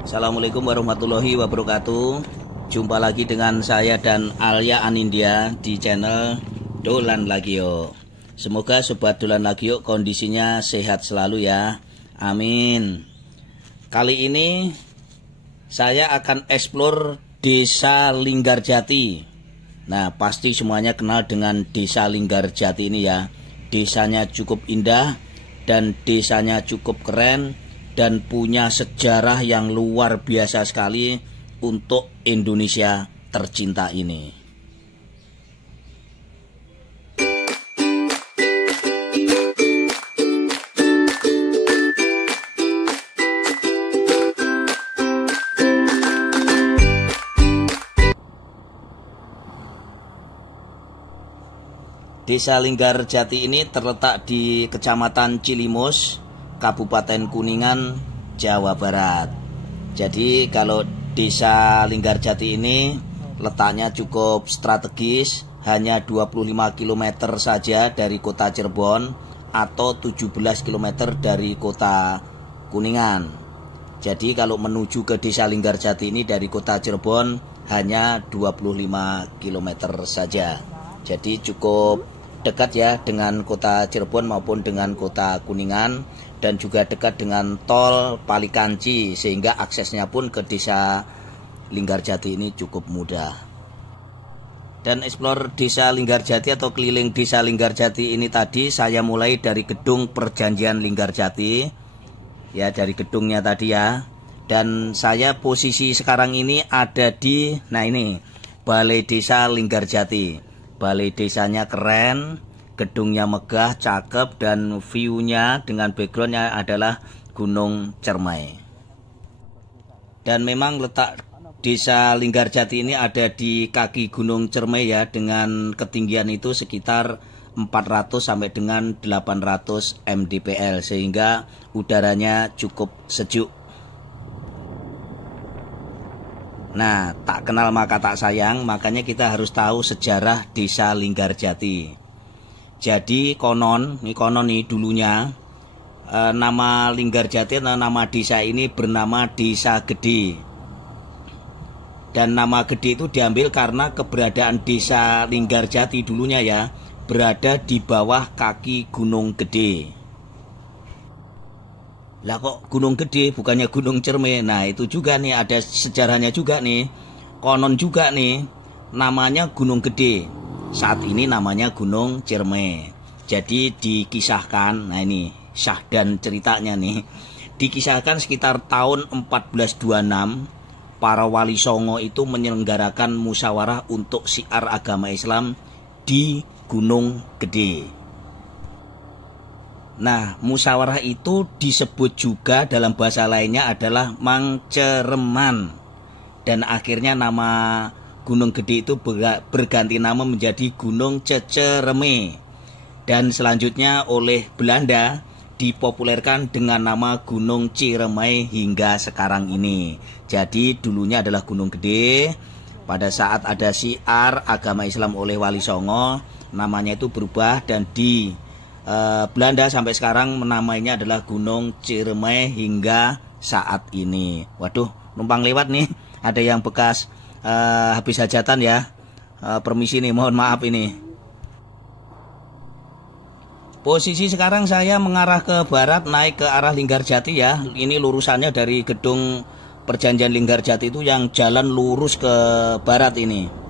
Assalamualaikum warahmatullahi wabarakatuh. Jumpa lagi dengan saya dan Alia Anindya di channel Dolan Lagio. Semoga sobat Dolan Lagio kondisinya sehat selalu ya. Amin. Kali ini saya akan eksplor Desa Linggarjati. Nah, pasti semuanya kenal dengan Desa Linggarjati ini ya. Desanya cukup indah dan desanya cukup keren dan punya sejarah yang luar biasa sekali untuk Indonesia tercinta ini. Desa Linggarjati ini terletak di Kecamatan Cilimus, Kabupaten Kuningan, Jawa Barat. Jadi kalau Desa Linggarjati ini letaknya cukup strategis, hanya 25 km saja dari kota Cirebon atau 17 km dari kota Kuningan. Jadi kalau menuju ke Desa Linggarjati ini dari kota Cirebon hanya 25 km saja. Jadi cukup dekat ya dengan kota Cirebon maupun dengan kota Kuningan, dan juga dekat dengan tol Palikanci, sehingga aksesnya pun ke Desa Linggarjati ini cukup mudah. Dan eksplor Desa Linggarjati atau keliling Desa Linggarjati ini tadi saya mulai dari gedung Perjanjian Linggarjati ya, dari gedungnya tadi ya. Dan saya posisi sekarang ini ada di Balai Desa Linggarjati. Balai desanya keren, gedungnya megah, cakep, dan view-nya dengan background-nya adalah Gunung Cermai. Dan memang letak Desa Linggarjati ini ada di kaki Gunung Cermai ya, dengan ketinggian itu sekitar 400 sampai dengan 800 mdpl, sehingga udaranya cukup sejuk. Nah, tak kenal maka tak sayang, makanya kita harus tahu sejarah Desa Linggarjati. Jadi konon nih dulunya nama Linggarjati atau nama desa ini bernama Desa Gede. Dan nama Gede itu diambil karena keberadaan Desa Linggarjati dulunya ya berada di bawah kaki Gunung Gede. Lah kok Gunung Gede bukannya Gunung Cermai? Nah itu juga nih ada sejarahnya juga nih. Konon juga nih namanya Gunung Gede, saat ini namanya Gunung Cermai. Jadi dikisahkan, nah ini syahdan ceritanya nih, dikisahkan sekitar tahun 1426 para wali songo itu menyelenggarakan musyawarah untuk syiar agama Islam di Gunung Gede. Nah, musyawarah itu disebut juga dalam bahasa lainnya adalah Mangcereman. Dan akhirnya nama Gunung Gede itu berganti nama menjadi Gunung Cecereme. Dan selanjutnya oleh Belanda dipopulerkan dengan nama Gunung Ciremai hingga sekarang ini. Jadi dulunya adalah Gunung Gede. Pada saat ada syiar agama Islam oleh Wali Songo, namanya itu berubah dan di Belanda sampai sekarang menamainya adalah Gunung Ciremai hingga saat ini. Waduh, numpang lewat nih, ada yang bekas habis hajatan ya. Permisi nih, mohon maaf ini. Posisi sekarang saya mengarah ke barat, naik ke arah Linggarjati ya. Ini lurusannya dari gedung Perjanjian Linggarjati itu yang jalan lurus ke barat ini.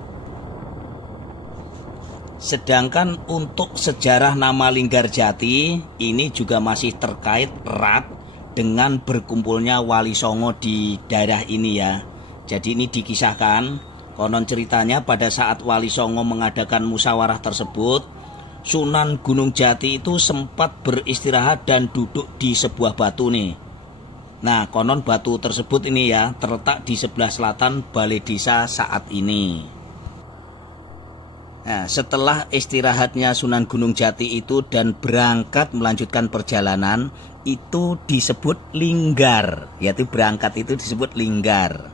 Sedangkan untuk sejarah nama Linggarjati ini juga masih terkait erat dengan berkumpulnya Wali Songo di daerah ini ya. Jadi ini dikisahkan, konon ceritanya pada saat Wali Songo mengadakan musyawarah tersebut, Sunan Gunung Jati itu sempat beristirahat dan duduk di sebuah batu nih. Nah, konon batu tersebut ini ya terletak di sebelah selatan Balai Desa saat ini. Nah, setelah istirahatnya Sunan Gunung Jati itu dan berangkat melanjutkan perjalanan, itu disebut linggar, yaitu berangkat itu disebut linggar.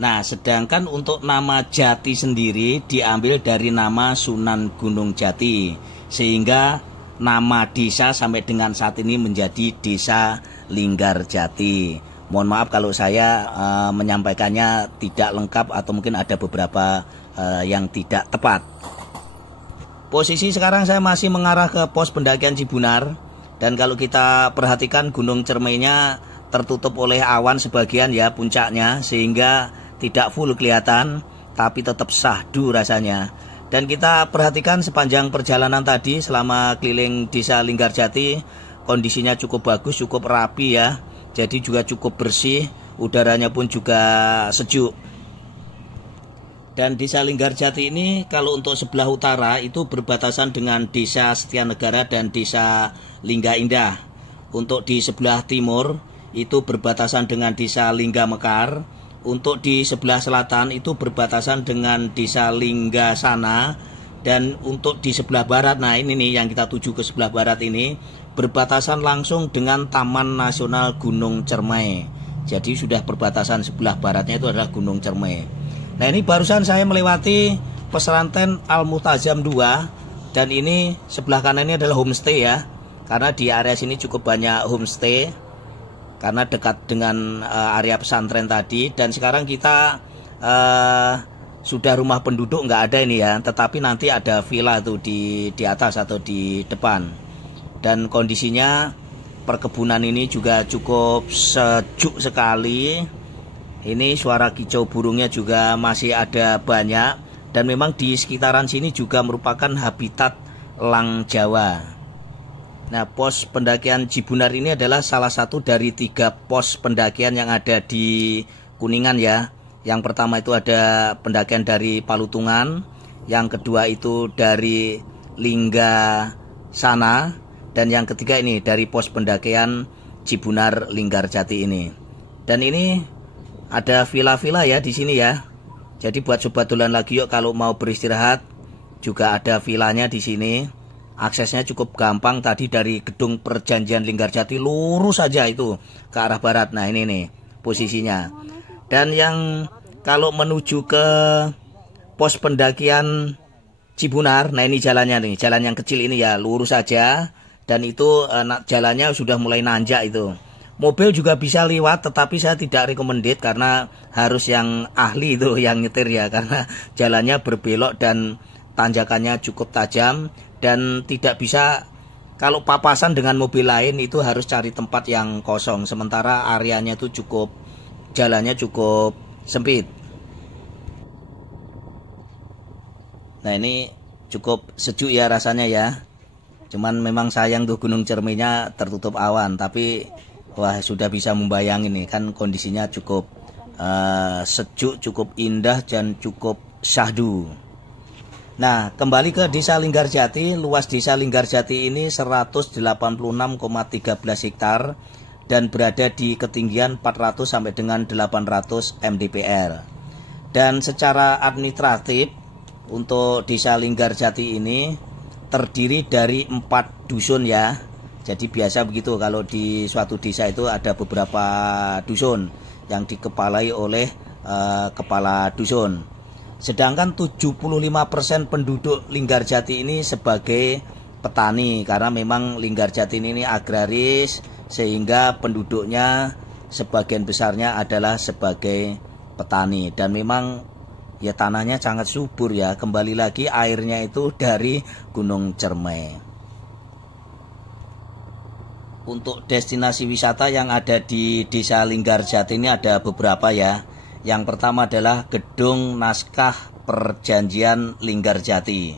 Nah, sedangkan untuk nama Jati sendiri diambil dari nama Sunan Gunung Jati, sehingga nama desa sampai dengan saat ini menjadi Desa Linggarjati. Mohon maaf kalau saya menyampaikannya tidak lengkap atau mungkin ada beberapa yang tidak tepat. Posisi sekarang saya masih mengarah ke pos pendakian Cibunar, dan kalau kita perhatikan Gunung Cermainya tertutup oleh awan sebagian ya puncaknya, sehingga tidak full kelihatan tapi tetap syahdu rasanya. Dan kita perhatikan sepanjang perjalanan tadi selama keliling Desa Linggarjati, kondisinya cukup bagus, cukup rapi ya. Jadi juga cukup bersih, udaranya pun juga sejuk. Dan Desa Linggarjati ini kalau untuk sebelah utara itu berbatasan dengan Desa Setianegara dan Desa Lingga Indah. Untuk di sebelah timur itu berbatasan dengan Desa Lingga Mekar. Untuk di sebelah selatan itu berbatasan dengan Desa Lingga Sana. Dan untuk di sebelah barat, nah ini nih yang kita tuju ke sebelah barat ini, berbatasan langsung dengan Taman Nasional Gunung Cermai. Jadi sudah perbatasan sebelah baratnya itu adalah Gunung Cermai. Nah ini barusan saya melewati pesantren Al-Multazam 2, dan ini sebelah kanan ini adalah homestay ya. Karena di area sini cukup banyak homestay karena dekat dengan area pesantren tadi. Dan sekarang kita sudah rumah penduduk nggak ada ini ya, tetapi nanti ada villa tuh di atas atau di depan. Dan kondisinya perkebunan ini juga cukup sejuk sekali. Ini suara kicau burungnya juga masih ada banyak, dan memang di sekitaran sini juga merupakan habitat elang Jawa. Nah, pos pendakian Cibunar ini adalah salah satu dari 3 pos pendakian yang ada di Kuningan ya. Yang pertama itu ada pendakian dari Palutungan, yang kedua itu dari Lingga Sana, dan yang ketiga ini dari pos pendakian Cibunar Linggarjati ini. Dan ini ada villa-villa ya di sini ya. Jadi buat sobat dolan lagi yuk kalau mau beristirahat, juga ada villanya di sini. Aksesnya cukup gampang, tadi dari gedung perjanjian Linggarjati lurus saja itu ke arah barat. Nah ini nih posisinya. Dan yang kalau menuju ke pos pendakian Cibunar, nah ini jalannya nih, jalan yang kecil ini ya, lurus saja. Dan itu jalannya sudah mulai nanjak itu. Mobil juga bisa lewat, tetapi saya tidak recommended karena harus yang ahli itu yang nyetir ya, karena jalannya berbelok dan tanjakannya cukup tajam, dan tidak bisa kalau papasan dengan mobil lain itu harus cari tempat yang kosong, sementara areanya itu cukup, jalannya cukup sempit. Nah ini cukup sejuk ya rasanya ya, cuman memang sayang tuh Gunung Cermainya tertutup awan, tapi wah sudah bisa membayangin nih kan kondisinya cukup sejuk, cukup indah dan cukup syahdu. Nah kembali ke Desa Linggarjati, luas Desa Linggarjati ini 186,13 hektar dan berada di ketinggian 400 sampai dengan 800 mdpl. Dan secara administratif untuk Desa Linggarjati ini terdiri dari 4 dusun ya. Jadi biasa begitu kalau di suatu desa itu ada beberapa dusun yang dikepalai oleh kepala dusun. Sedangkan 75% penduduk Linggarjati ini sebagai petani, karena memang Linggarjati ini agraris, sehingga penduduknya sebagian besarnya adalah sebagai petani. Dan memang ya tanahnya sangat subur ya, kembali lagi airnya itu dari Gunung Cermai. Untuk destinasi wisata yang ada di Desa Linggarjati ini ada beberapa ya. Yang pertama adalah Gedung Naskah Perjanjian Linggarjati.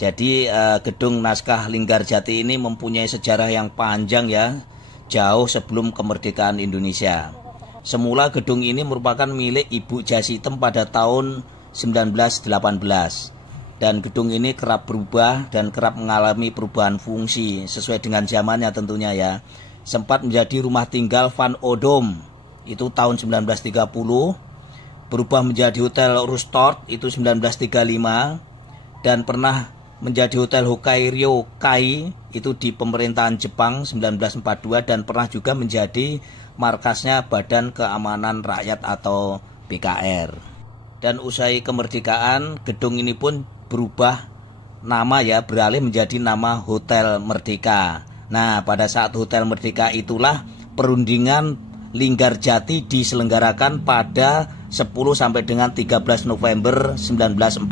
Jadi Gedung Naskah Linggarjati ini mempunyai sejarah yang panjang ya, jauh sebelum kemerdekaan Indonesia. Semula gedung ini merupakan milik Ibu Jasitem pada tahun 1918. Dan gedung ini kerap berubah dan kerap mengalami perubahan fungsi sesuai dengan zamannya tentunya ya. Sempat menjadi rumah tinggal Van Odom itu tahun 1930, berubah menjadi Hotel Rustort itu 1935, dan pernah menjadi Hotel Hokkaido Kai itu di pemerintahan Jepang 1942, dan pernah juga menjadi markasnya Badan Keamanan Rakyat atau BKR. Dan usai kemerdekaan, gedung ini pun berubah nama ya, beralih menjadi nama Hotel Merdeka. Nah, pada saat Hotel Merdeka itulah perundingan Linggarjati diselenggarakan pada 10 sampai dengan 13 November 1946.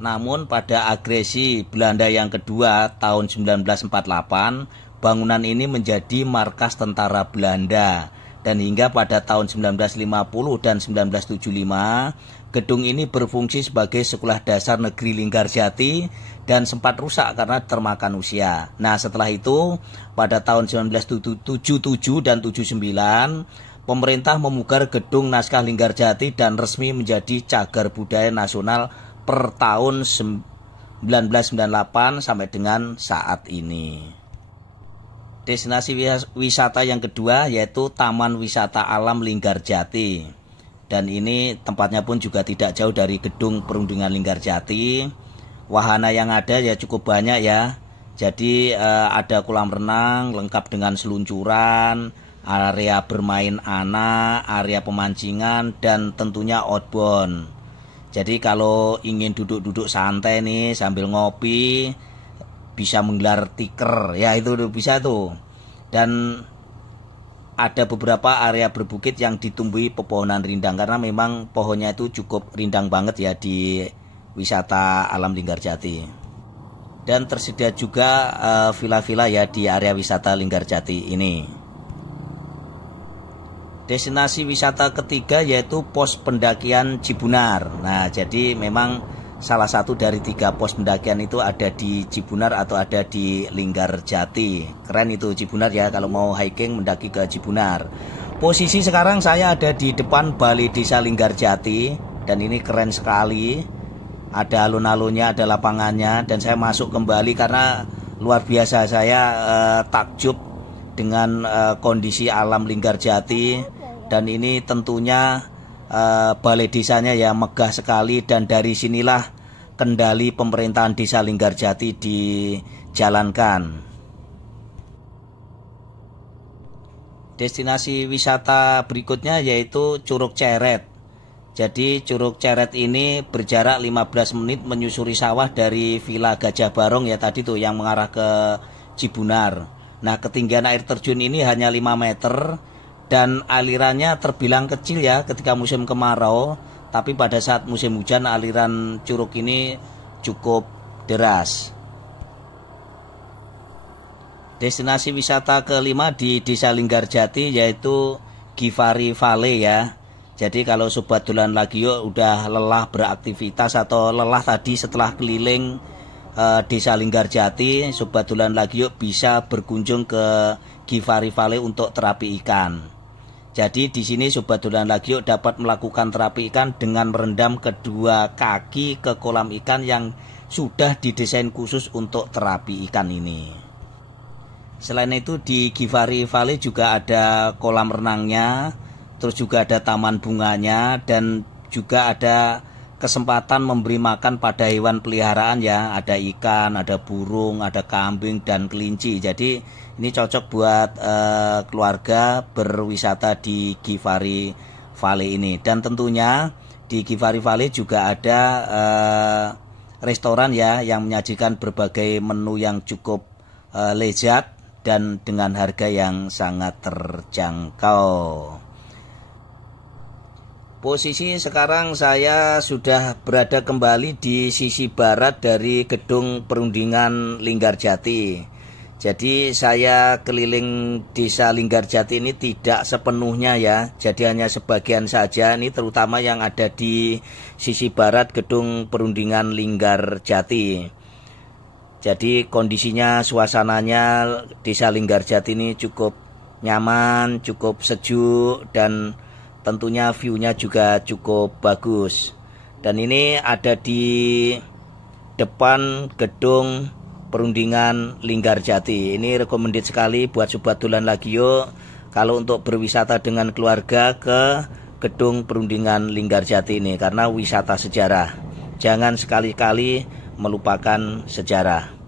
Namun pada agresi Belanda yang kedua tahun 1948, bangunan ini menjadi markas tentara Belanda. Dan hingga pada tahun 1950 dan 1975, gedung ini berfungsi sebagai Sekolah Dasar Negeri Linggarjati dan sempat rusak karena termakan usia. Nah, setelah itu pada tahun 1977 dan 79, pemerintah memugar gedung Naskah Linggarjati dan resmi menjadi cagar budaya nasional per tahun 1998 sampai dengan saat ini. Destinasi wisata yang kedua yaitu Taman Wisata Alam Linggarjati. Dan ini tempatnya pun juga tidak jauh dari gedung perundingan Linggarjati. Wahana yang ada ya cukup banyak ya. Jadi ada kolam renang lengkap dengan seluncuran, area bermain anak, area pemancingan, dan tentunya outbound. Jadi kalau ingin duduk-duduk santai nih sambil ngopi, bisa menggelar tiker, ya itu bisa tuh. Dan ada beberapa area berbukit yang ditumbuhi pepohonan rindang karena memang pohonnya itu cukup rindang banget ya di wisata alam Linggarjati. Dan tersedia juga villa-villa ya di area wisata Linggarjati ini. Destinasi wisata ketiga yaitu pos pendakian Cibunar. Nah, jadi memang salah satu dari 3 pos pendakian itu ada di Cibunar atau ada di Linggarjati. Keren itu Cibunar ya, kalau mau hiking mendaki ke Cibunar. Posisi sekarang saya ada di depan Balai Desa Linggarjati dan ini keren sekali. Ada alun-alunnya, ada lapangannya, dan saya masuk kembali karena luar biasa saya takjub dengan kondisi alam Linggarjati. Dan ini tentunya balai desanya ya megah sekali, dan dari sinilah kendali pemerintahan desa Linggarjati dijalankan. Destinasi wisata berikutnya yaitu Curug Ceret. Jadi Curug Ceret ini berjarak 15 menit menyusuri sawah dari Villa Gajah Barong ya tadi tuh yang mengarah ke Cibunar. Nah, ketinggian air terjun ini hanya 5 meter. Dan alirannya terbilang kecil ya ketika musim kemarau, tapi pada saat musim hujan aliran curug ini cukup deras. Destinasi wisata kelima di Desa Linggarjati yaitu Givari Valley ya. Jadi kalau sobat dolan lagi yuk udah lelah beraktivitas atau lelah tadi setelah keliling Desa Linggarjati, sobat dolan lagi yuk bisa berkunjung ke Givari Valley untuk terapi ikan. Jadi di sini sobat dolan lagi yuk dapat melakukan terapi ikan dengan merendam kedua kaki ke kolam ikan yang sudah didesain khusus untuk terapi ikan ini. Selain itu di Givari Valley juga ada kolam renangnya, terus juga ada taman bunganya, dan juga ada kesempatan memberi makan pada hewan peliharaan ya. Ada ikan, ada burung, ada kambing, dan kelinci. Jadi ini cocok buat keluarga berwisata di Givari Valley ini. Dan tentunya di Givari Valley juga ada restoran ya yang menyajikan berbagai menu yang cukup lezat dan dengan harga yang sangat terjangkau. Posisi sekarang saya sudah berada kembali di sisi barat dari gedung perundingan Linggarjati. Jadi saya keliling Desa Linggarjati ini tidak sepenuhnya ya. Jadi hanya sebagian saja, ini terutama yang ada di sisi barat gedung perundingan Linggarjati. Jadi kondisinya, suasananya Desa Linggarjati ini cukup nyaman, cukup sejuk, dan tentunya view-nya juga cukup bagus. Dan ini ada di depan gedung perundingan Linggarjati. Ini recommended sekali buat sobat dolan lagi yuk kalau untuk berwisata dengan keluarga ke gedung perundingan Linggarjati ini, karena wisata sejarah. Jangan sekali-kali melupakan sejarah.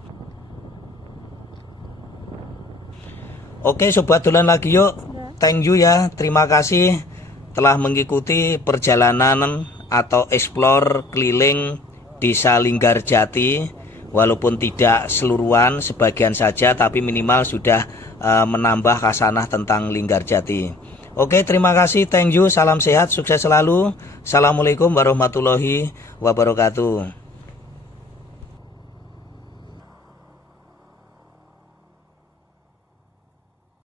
Oke sobat dolan lagi yuk, thank you ya, terima kasih telah mengikuti perjalanan atau explore keliling Desa Linggarjati, walaupun tidak seluruhan, sebagian saja, tapi minimal sudah menambah khasanah tentang Linggarjati. Oke, terima kasih, thank you, salam sehat, sukses selalu. Assalamualaikum warahmatullahi wabarakatuh.